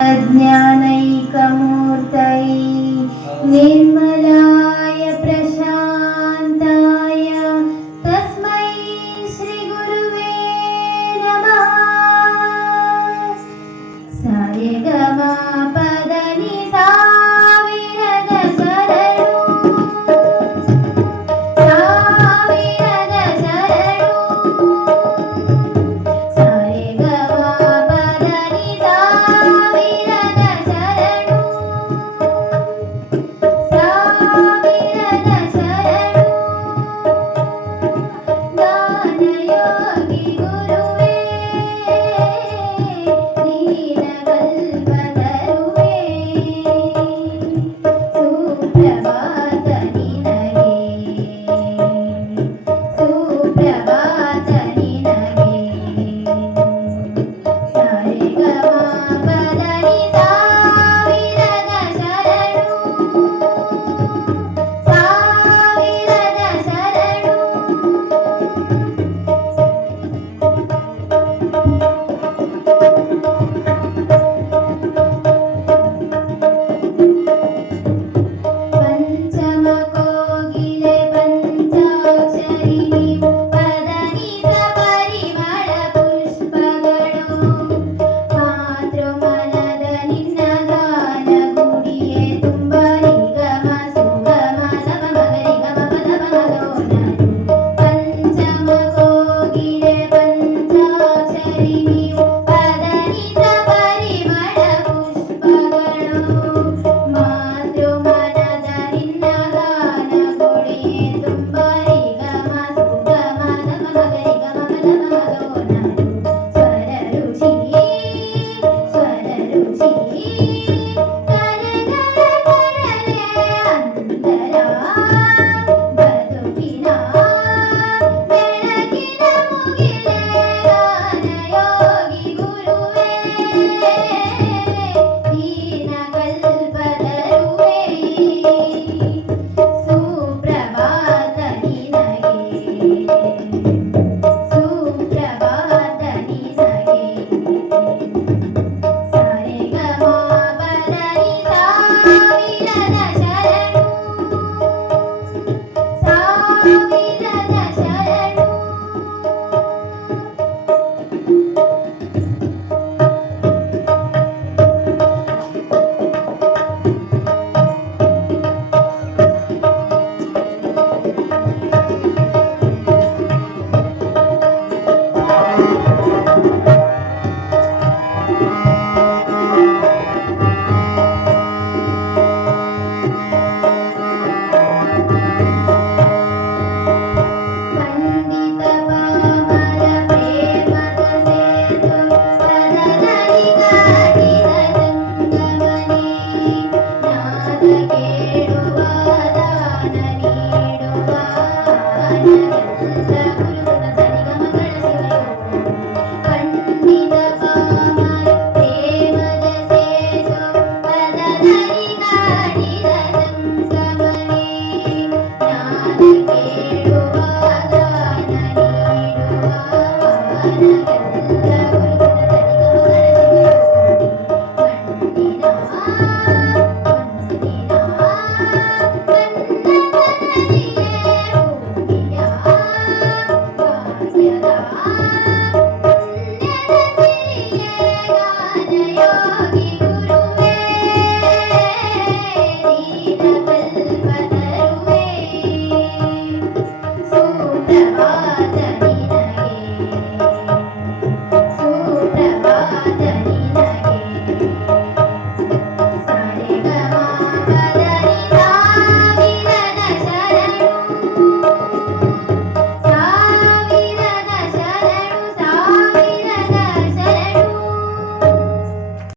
ज्ञानैकमूर्तये निर्मलाय